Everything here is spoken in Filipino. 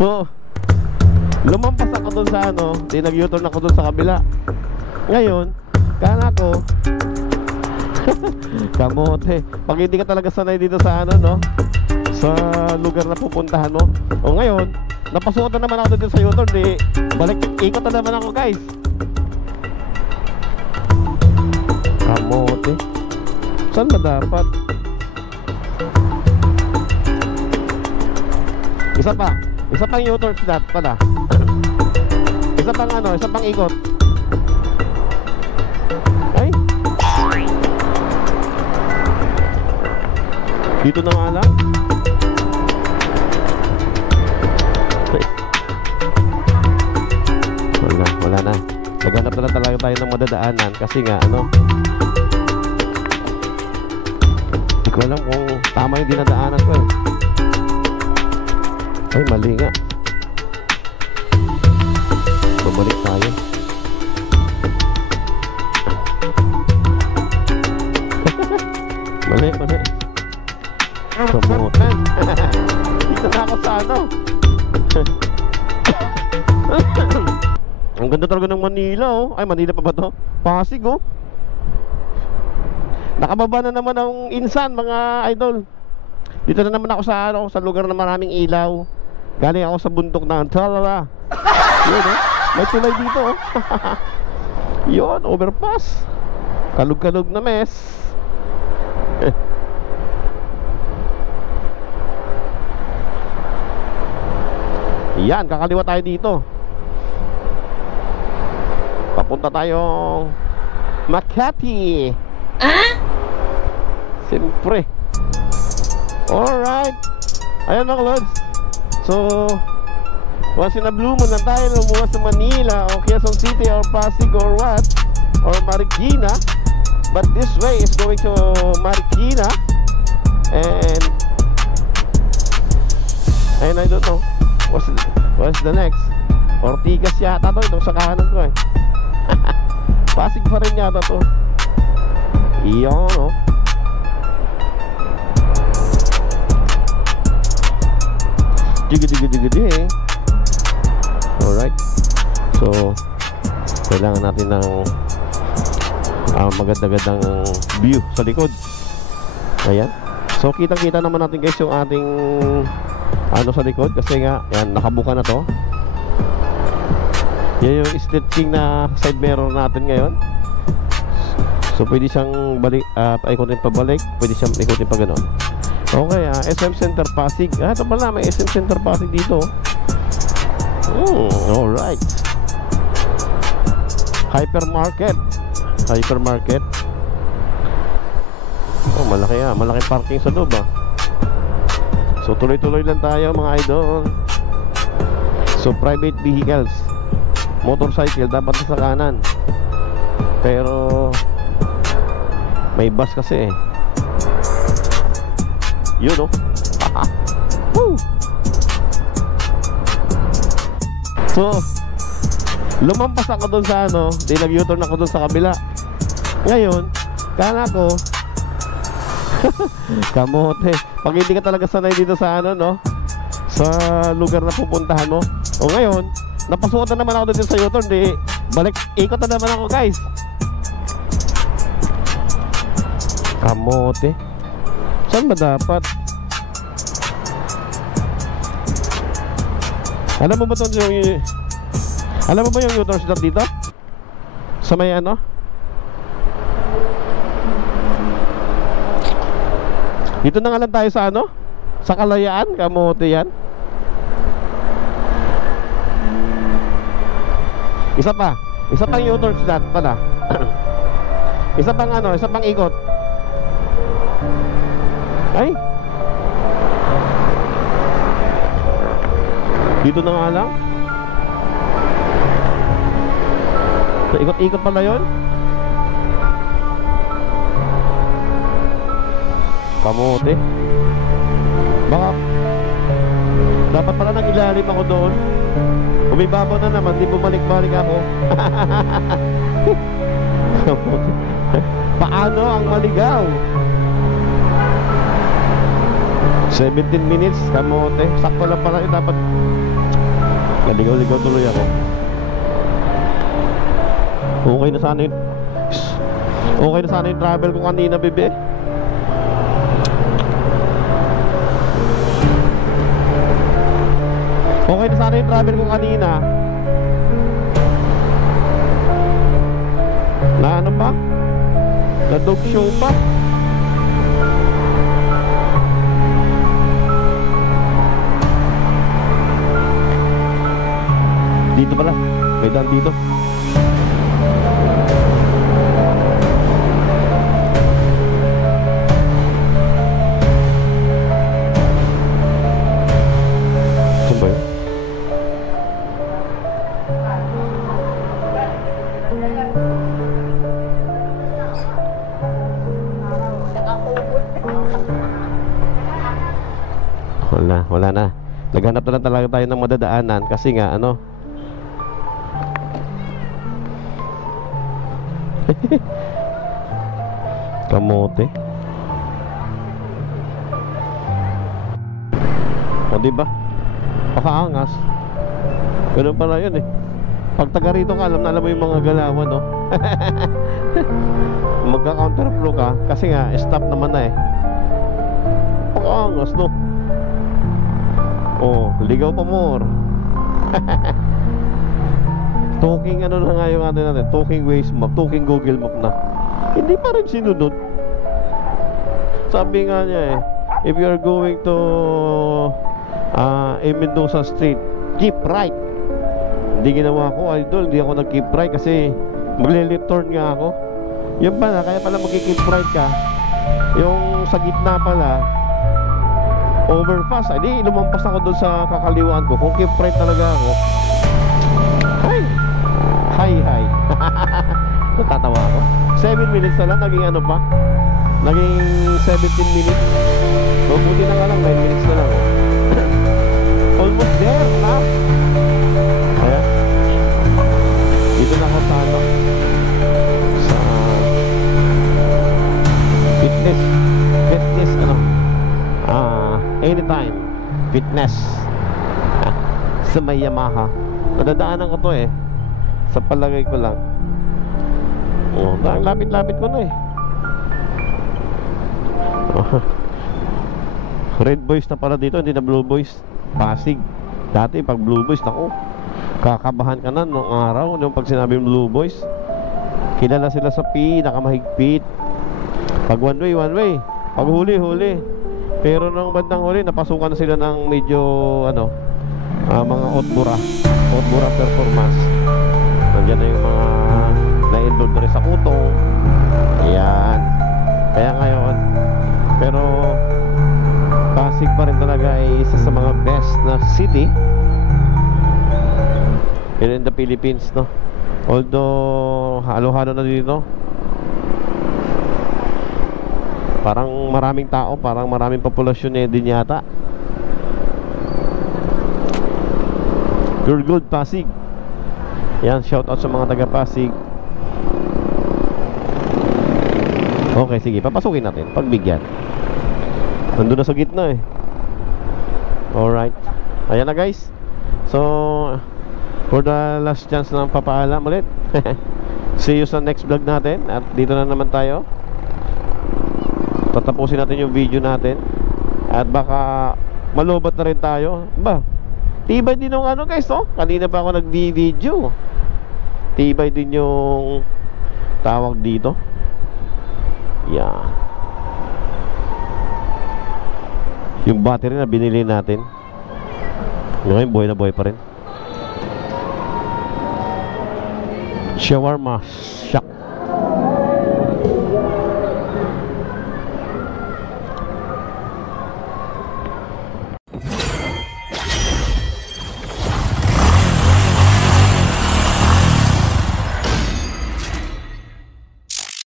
So, lumampas ako dun sa ano, di nag-U-turn ako dun sa kabila. Ngayon, kala ko kamote. Pag hindi ka talaga sanay dito sa ano, no, sa lugar na pupuntahan mo. O ngayon, napasuot na naman ako dito sa U-turn. Di, balik, ikot na naman ako, guys. Kamote. Saan ba dapat? Isa pang U-turn start pala. Isa pang ano, isa pang ikot. Ay, dito na nga lang. Wala na. Naghanap na lang talaga tayo ng madadaanan. Kasi nga ano, hindi ko alam kung tama yung dinadaanan ko eh. Ay, mali nga. Babalik tayo. Mali. Kamutan. Dito na ako sa ano. Ang ganda talaga ng Manila, oh. Ay, Manila pa ba to? Pasig, oh. Nakababa na naman ang insan, mga idol. Dito na naman ako sa ano, sa lugar na maraming ilaw. Galing ako sa bundok na Talala. Yun, oh. May tulay dito, oh. Yun, overpass. Kalug-kalug na mes. Yan, kakaliwa tayo dito. Papunta tayong Makati. Siyempre. Alright. Ayan mga lods. So, once in a blue moon na tayo lumuwas sa Manila o Quezon City or Pasig or what, or Marikina. But this way is going to Marikina. And I don't know what's the next. Ortigas yata to, itong sa kanan ko eh. Pasig pa rin yata to. Iyon, no? Digdi eh. Alright. So, kailangan natin ng maganda-gandang view sa likod. Ayan. So, kitang-kita naman natin guys yung ating ano sa likod. Kasi nga, yan, nakabuka na to. Yan yung stitching na side mirror natin ngayon. So pwede siyang balik, ikutin pabalik. Pwede siyang ikutin pa gano'n. Okay, SM Center Pasig. Ito pala, may SM Center Pasig dito. Alright. Hypermarket. Oh, malaki malaki parking sa loob So tuloy-tuloy lang tayo mga idol. So private vehicles, motorcycle dapat sa kanan. Pero may bus kasi eh. Yun, no? Woo! So lumampas ako dun sa ano, di nag-U-turn ako dun sa kabila. Ngayon, kala ko kamote. Pag hindi ka talaga sanay dito sa ano, no, sa lugar na pupuntahan mo. O ngayon, napasuot na naman ako dito sa U-turn. Di, balik, ikot na naman ako guys. Kamote. Saan ba dapat? Alam mo ba ito yung... Alam mo ba yung U-turn stop dito? Sa may ano? Dito na nga lang tayo sa ano? Sa Kalayaan, kamote yan. Isa pang U-turn stop pala. Isa pang ano, isa pang ikot. Ay, dito na nga lang. Ikot-ikot pala yun. Kamote. Baka dapat pala nang ilalim ako doon. Umibabaw na naman, di bumalik-balik ako. Kamote. Paano ang maligaw? 17 minutes, kamote. Sakto lang pala, dapat Naligaw-ligaw tuloy ako. Okay na sana yung travel ko kanina, bebe. Okay na sana yung travel ko kanina. Na ano pa? Na dog show pa. Dito pala, may daan dito. Saan ba yun? Wala na. Naghanap na lang talaga tayo ng madadaanan kasi nga ano, kamote. O diba? Pakaangas. Ganun pala yun eh. Pag taga rito ka, alam na alam mo yung mga galawan, no? Magka-counterflow ka kasi nga, stop naman na eh. Pakaangas, no? Oh, ligaw pa more. Talking ano na nga yung atin natin, talking Waze map, talking Google map na. Hindi pa rin sinunod. Sabi nga niya eh, if you are going to Mendoza Street, keep right. Hindi ginawa ko, idol, hindi ako nag-keep right kasi magle-left turn nga ako. Yun pala, kaya pala mag-keep right ka. Yung sa gitna pala, overpass. Ay di, lumampas ako doon sa kakaliwaan ko. Kung keep right talaga ako, hi natatawa ako. 7 minutes na lang, naging ano pa, naging 17 minutes. So buti na nga lang, 9 minutes na lang almost there na. Ayan, dito na ako sa ano, sa fitness ano, anytime fitness sa may Yamaha. Nadadaanan ko to eh, sa palagay ko lang. Oh, lapit-lapit ko na eh. Red boys na pala dito, hindi na blue boys. Pasig. Dati pag blue boys, naku, kakabahan ka na nung araw, nung pag sinabing blue boys. Kilala sila sa pinakamahigpit. Pag one way. Pag huli. Pero nung bandang huli, napasukan na sila ng medyo ano, mga outbura performance. Nandiyan na yung mga na-involved na rin sa kutong. Ayan. Kaya ngayon, pero Pasig pa rin talaga ay isa sa mga best na city in the Philippines, no? Although halo-halo na dito, parang maraming tao, parang maraming populasyon din yata. You're good, Pasig. Yan, shout out sa mga taga Pasig. Okay, sige, papasukin natin, pagbigyan. Nandun na sa gitna eh. Alright. Ayan na guys. So for the last chance na papaalam ulit. See you sa next vlog natin. At dito na naman tayo. Tatapusin natin yung video natin. At baka malubat na rin tayo. Ba, tibay din yung ano guys, oh. Kanina pa ako nag-video. Tibay din yung tawag dito. Yan. Yung battery na binili natin, ngayon buhay na buhay pa rin. Shawarma Shack.